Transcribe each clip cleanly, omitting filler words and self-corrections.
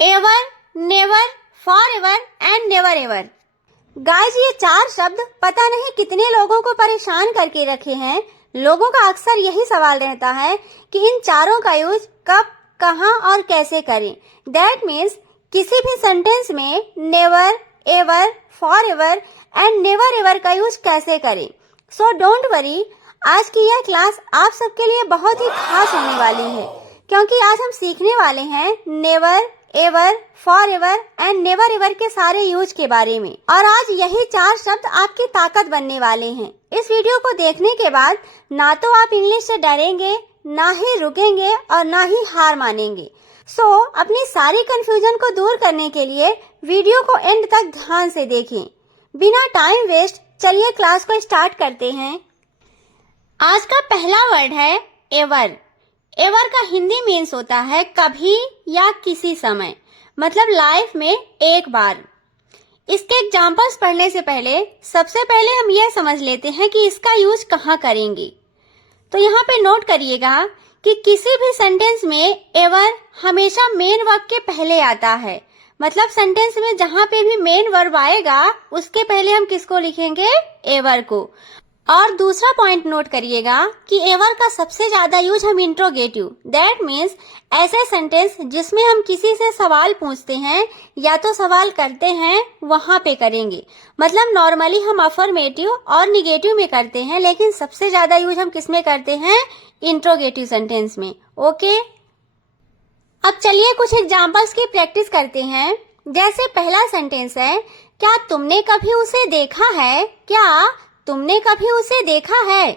Ever, never, forever and never ever. Guys, ये 4 शब्द पता नहीं कितने लोगों को परेशान करके रखे हैं। लोगों का अक्सर यही सवाल रहता है कि इन चारों का यूज कब, कहां और कैसे करें। दैट मीन्स किसी भी सेंटेंस में never, ever, forever and never ever का यूज कैसे करें। सो डोंट वरी, आज की यह क्लास आप सबके लिए बहुत ही खास होने वाली है, क्योंकि आज हम सीखने वाले हैं never, ever, forever and never ever के सारे यूज के बारे में। और आज यही 4 शब्द आपकी ताकत बनने वाले हैं। इस वीडियो को देखने के बाद ना तो आप इंग्लिश से डरेंगे, ना ही रुकेंगे और ना ही हार मानेंगे। सो अपनी सारी कंफ्यूजन को दूर करने के लिए वीडियो को एंड तक ध्यान से देखें। बिना टाइम वेस्ट चलिए क्लास को स्टार्ट करते हैं। आज का पहला वर्ड है एवर। एवर का हिंदी मीन्स होता है कभी या किसी समय, मतलब लाइफ में एक बार। इसके एग्जाम्पल्स पढ़ने से पहले सबसे पहले हम यह समझ लेते हैं कि इसका यूज कहाँ करेंगे। तो यहाँ पे नोट करिएगा कि किसी भी सेंटेंस में एवर हमेशा मेन वर्ब के पहले आता है। मतलब सेंटेंस में जहाँ पे भी मेन वर्ब आएगा उसके पहले हम किसको लिखेंगे? एवर को। और दूसरा पॉइंट नोट करिएगा कि एवर का सबसे ज्यादा यूज हम इंट्रोगेटिव, दैट मीन्स ऐसे सेंटेंस जिसमें हम किसी से सवाल पूछते हैं या तो सवाल करते हैं वहां पे करेंगे। मतलब नॉर्मली हम अफर्मेटिव और निगेटिव में करते हैं, लेकिन सबसे ज्यादा यूज हम किस में करते हैं? इंट्रोगेटिव सेंटेंस में। ओके, अब चलिए कुछ एग्जाम्पल्स की प्रैक्टिस करते हैं। जैसे पहला सेंटेंस है, क्या तुमने कभी उसे देखा है? क्या तुमने कभी उसे देखा है?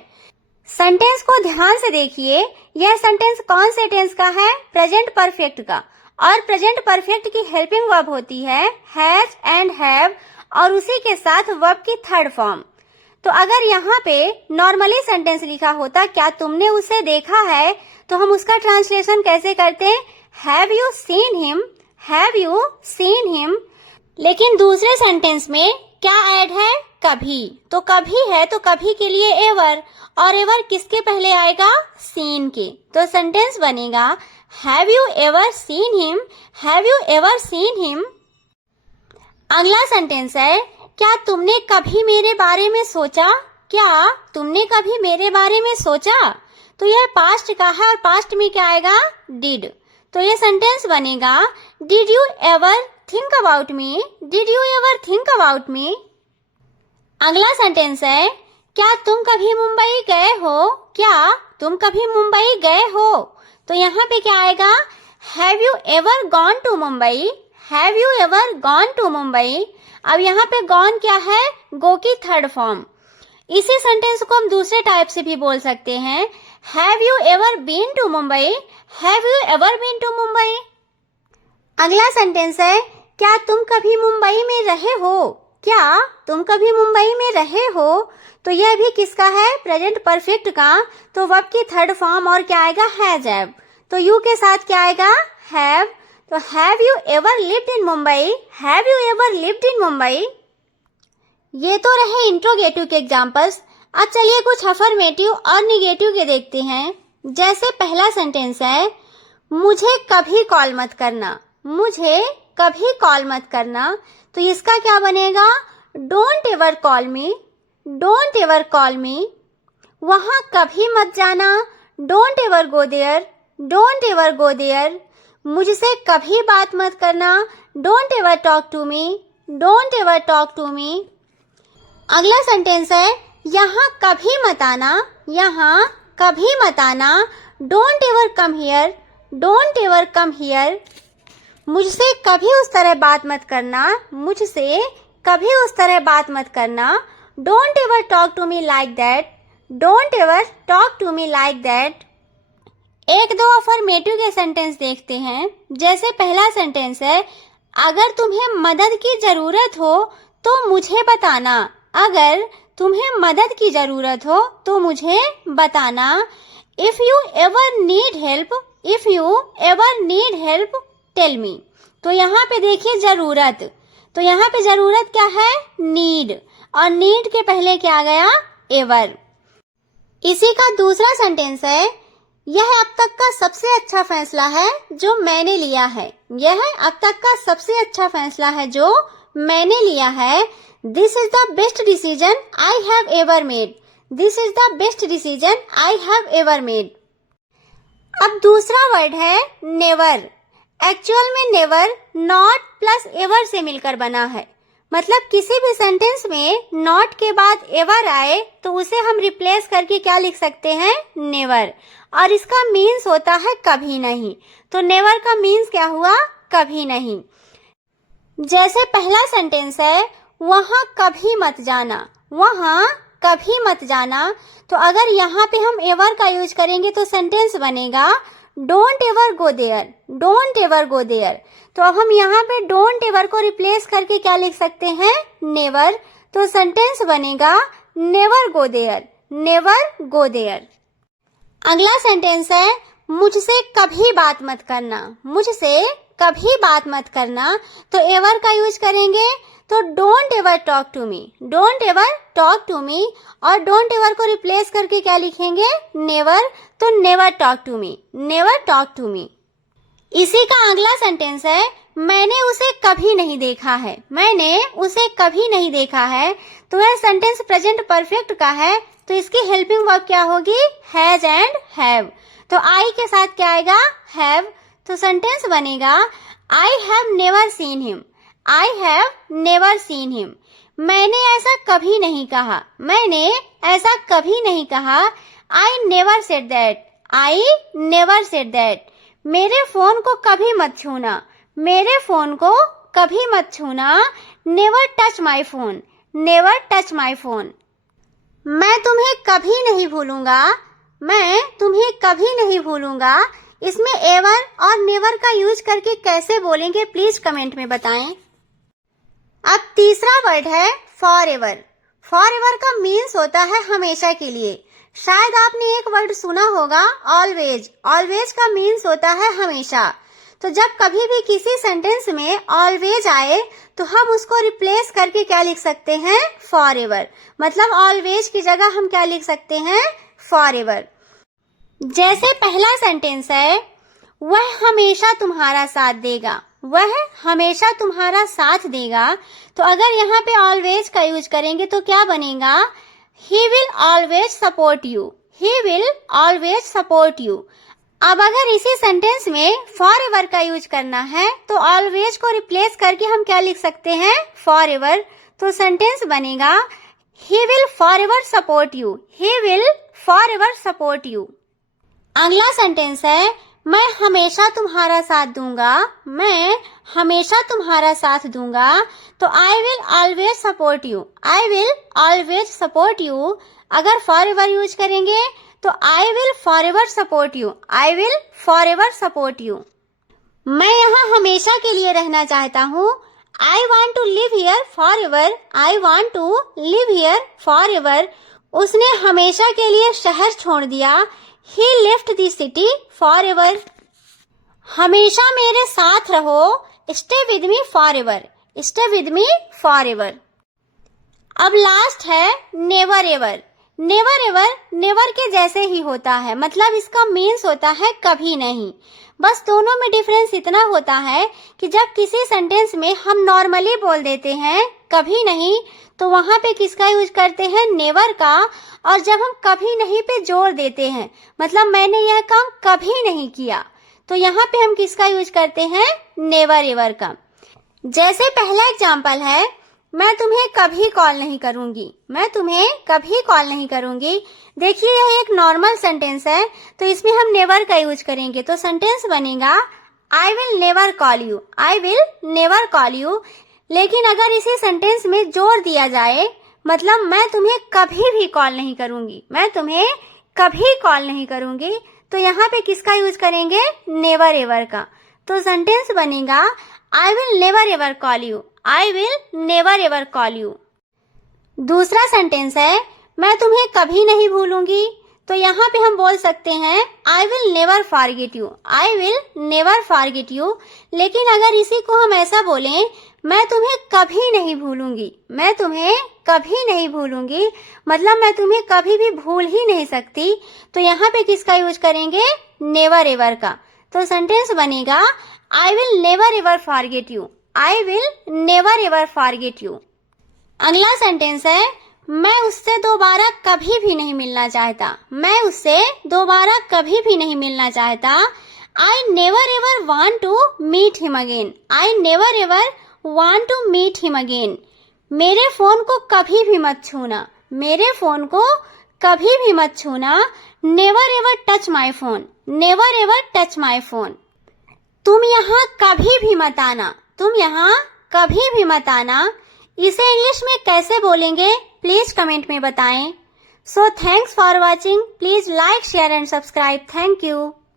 सेंटेंस को ध्यान से देखिए। यह सेंटेंस कौन से टेंस का है? प्रेजेंट परफेक्ट का। और प्रेजेंट परफेक्ट की हेल्पिंग वर्ब होती है हैज एंड हैव, और उसी के साथ वर्ब की थर्ड फॉर्म। तो अगर यहाँ पे नॉर्मली सेंटेंस लिखा होता क्या तुमने उसे देखा है, तो हम उसका ट्रांसलेशन कैसे करते? Have you seen him, have you seen him. लेकिन दूसरे सेंटेंस में क्या ऐड है? कभी। तो कभी है तो कभी के लिए एवर, और एवर किसके पहले आएगा? सीन के। तो सेंटेंस बनेगा have you ever seen him, have you ever seen him. अगला सेंटेंस है, क्या तुमने कभी मेरे बारे में सोचा? क्या तुमने कभी मेरे बारे में सोचा? तो यह पास्ट का है और पास्ट में क्या आएगा? डिड। तो ये सेंटेंस बनेगा did you ever think about me, did you ever think about me. अगला सेंटेंस है, क्या तुम कभी मुंबई गए हो? क्या तुम कभी मुंबई गए हो? तो यहाँ पे क्या आएगा? Have you ever gone to Mumbai, have you ever gone to Mumbai. अब यहाँ पे गॉन क्या है? गो की थर्ड फॉर्म। इसी सेंटेंस को हम दूसरे टाइप से भी बोल सकते हैं, have you ever been to Mumbai, have you ever been to Mumbai. अगला सेंटेंस है, क्या तुम कभी मुंबई में रहे हो? क्या तुम कभी मुंबई में रहे हो? तो यह भी किसका है? प्रेजेंट परफेक्ट का। तो वर्ब की थर्ड फॉर्म और क्या आएगा? Has have. तो यू के साथ क्या आएगा? हैव। तो have you ever lived in Mumbai, have you ever lived in Mumbai. ये तो रहे इंट्रोगेटिव के एग्जाम्पल्स। अब चलिए कुछ अफर्मेटिव और निगेटिव के देखते हैं। जैसे पहला सेंटेंस है, मुझे कभी कॉल मत करना, मुझे कभी कॉल मत करना। तो इसका क्या बनेगा? Don't ever call me, don't ever call me. वहां कभी मत जाना, don't ever go there, don't ever go there. मुझसे कभी बात मत करना, don't ever talk to me, don't ever talk to me. अगला सेंटेंस है, यहाँ कभी मत आना, यहाँ कभी मत आना, don't ever come here, don't ever come here. मुझसे कभी उस तरह बात मत करना, मुझसे कभी उस तरह बात मत करना, don't ever talk to me like that, don't ever talk to me like that. एक दो अफर्मेटिव के सेंटेंस देखते हैं। जैसे पहला सेंटेंस है, अगर तुम्हें मदद की जरूरत हो तो मुझे बताना, अगर तुम्हें मदद की जरूरत हो तो मुझे बताना। If you ever need help, if you ever need help tell me. तो यहाँ पे देखिए जरूरत, तो यहाँ पे जरूरत क्या है? नीड, और नीड के पहले क्या आ गया? एवर। इसी का दूसरा सेंटेंस है, यह अब तक का सबसे अच्छा फैसला है जो मैंने लिया है। यह अब तक का सबसे अच्छा फैसला है जो मैंने लिया है। This is the best decision I have ever made. This is the best decision I have ever made. अब दूसरा वर्ड है नेवर। एक्चुअल में नेवर नॉट प्लस एवर से मिलकर बना है। मतलब किसी भी सेंटेंस में नॉट के बाद एवर आए तो उसे हम रिप्लेस करके क्या लिख सकते हैं, नेवर। और इसका मीन्स होता है कभी नहीं। तो नेवर का मीन्स क्या हुआ, कभी नहीं। जैसे पहला सेंटेंस है, वहां कभी मत जाना, वहां कभी मत जाना। तो अगर यहाँ पे हम एवर का यूज करेंगे तो सेंटेंस बनेगा don't ever go there, don't ever go there. तो अब हम यहाँ पे डोंट एवर को रिप्लेस करके क्या लिख सकते हैं, नेवर। तो सेंटेंस बनेगा never go there, never go there. अगला सेंटेंस है मुझसे कभी बात मत करना, मुझसे कभी बात मत करना। तो एवर का यूज करेंगे तो don't ever talk to me, don't ever talk to me. और डोंट एवर को रिप्लेस करके क्या लिखेंगे, नेवर। तो never talk to me, never talk to me. इसी का अगला सेंटेंस है मैंने उसे कभी नहीं देखा है, मैंने उसे कभी नहीं देखा है। तो यह सेंटेंस प्रेजेंट परफेक्ट का है। तो इसकी हेल्पिंग वर्ब क्या होगी, हैज एंड हैव। तो आई के साथ क्या आएगा, हैव। तो सेंटेंस बनेगा I have never seen him, I have never seen him. मैंने ऐसा कभी नहीं कहा, मैंने ऐसा कभी नहीं कहा। I never said that, I never said that. मेरे फोन को कभी मत छूना, मेरे फोन को कभी मत छूना। Never touch my phone, never touch my phone. मैं तुम्हें कभी नहीं भूलूंगा, मैं तुम्हें कभी नहीं भूलूंगा। इसमें एवर और नेवर का यूज करके कैसे बोलेंगे प्लीज कमेंट में बताएं। अब तीसरा वर्ड है फॉर एवर। फॉर एवर का मीन्स होता है हमेशा के लिए। शायद आपने एक वर्ड सुना होगा ऑलवेज। ऑलवेज का मीन्स होता है हमेशा। तो जब कभी भी किसी सेंटेंस में ऑलवेज आए तो हम उसको रिप्लेस करके क्या लिख सकते हैं, फॉर एवर। मतलब ऑलवेज की जगह हम क्या लिख सकते हैं, फॉर एवर। जैसे पहला सेंटेंस है वह हमेशा तुम्हारा साथ देगा, वह हमेशा तुम्हारा साथ देगा। तो अगर यहाँ पे ऑलवेज का यूज करेंगे तो क्या बनेगा, he will always support you, he will always support you. अब अगर इसी सेंटेंस में फॉर एवर का यूज करना है तो ऑलवेज को रिप्लेस करके हम क्या लिख सकते हैं, फॉर एवर। तो सेंटेंस बनेगा he will forever support you, he will forever support you. अगला सेंटेंस है मैं हमेशा तुम्हारा साथ दूंगा, मैं हमेशा तुम्हारा साथ दूंगा। तो I will always support you, I will always support you. अगर फॉर एवर यूज करेंगे तो I will forever support you, I will forever support you. मैं यहाँ हमेशा के लिए रहना चाहता हूँ, I want to live here forever, I want to live here forever. उसने हमेशा के लिए शहर छोड़ दिया, he left the city forever। हमेशा मेरे साथ रहो, stay with me forever, stay with me forever। अब लास्ट है never ever। never ever never के जैसे ही होता है। मतलब इसका मीन्स होता है कभी नहीं। बस दोनों में डिफरेंस इतना होता है कि जब किसी सेंटेंस में हम नॉर्मली बोल देते हैं कभी नहीं तो वहां पे किसका यूज करते हैं, नेवर का। और जब हम कभी नहीं पे जोर देते हैं, मतलब मैंने यह काम कभी नहीं किया, तो यहाँ पे हम किसका यूज करते हैं, नेवर एवर का। जैसे पहला एग्जाम्पल है मैं तुम्हें कभी कॉल नहीं करूंगी, मैं तुम्हें कभी कॉल नहीं करूंगी। देखिए यह एक नॉर्मल सेंटेंस है तो इसमें हम नेवर का यूज करेंगे। तो सेंटेंस बनेगा I will never call you, I will never call you. लेकिन अगर इसी सेंटेंस में जोर दिया जाए, मतलब मैं तुम्हें कभी भी कॉल नहीं करूंगी, मैं तुम्हें कभी कॉल नहीं करूंगी, तो यहाँ पे किसका यूज करेंगे, नेवर एवर का। तो सेंटेंस बनेगा I will never ever call you, I will never ever call you. दूसरा सेंटेंस है मैं तुम्हें कभी नहीं भूलूंगी। तो यहाँ पे हम बोल सकते हैं I will never forget you, I will never forget you. लेकिन अगर इसी को हम ऐसा बोलें मैं तुम्हें कभी नहीं भूलूंगी, मैं तुम्हें कभी नहीं भूलूंगी, मतलब मैं तुम्हें कभी भी भूल ही नहीं सकती। तो यहाँ पे किसका यूज करेंगे? नेवर एवर का। तो सेंटेंस बनेगा I will never ever forget you. I will never ever forget you. अगला सेंटेंस है मैं उससे दोबारा कभी भी नहीं मिलना चाहता। मैं उससे दोबारा कभी भी नहीं मिलना चाहता। I never ever want to meet him again. I never ever want to meet him again. मेरे फोन को कभी भी मत छूना। मेरे फोन को कभी भी मत छूना। Never ever touch my phone. Never ever touch my phone. तुम यहाँ कभी भी मत आना। तुम यहाँ कभी भी मत आना। इसे इंग्लिश में कैसे बोलेंगे प्लीज कमेंट में बताएं। So thanks for watching. Please like share and subscribe. Thank you.